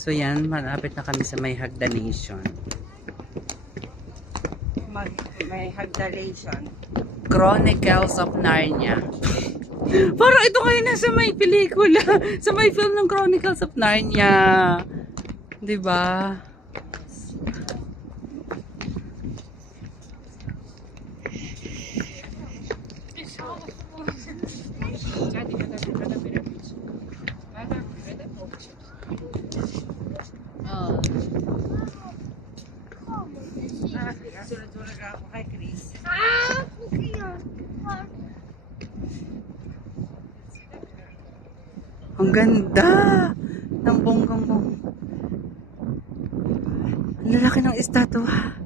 So yan, malapit na kami sa may Hagdanation. May Hagdanation. Chronicles of Narnia. Parang ito kayo na sa may pelikula. Sa may film ng Chronicles of Narnia. Diba? Sulat-sulat ako kay Chris. Ang ganda ng bonggang-bong. Ang lalaki ng estatwa.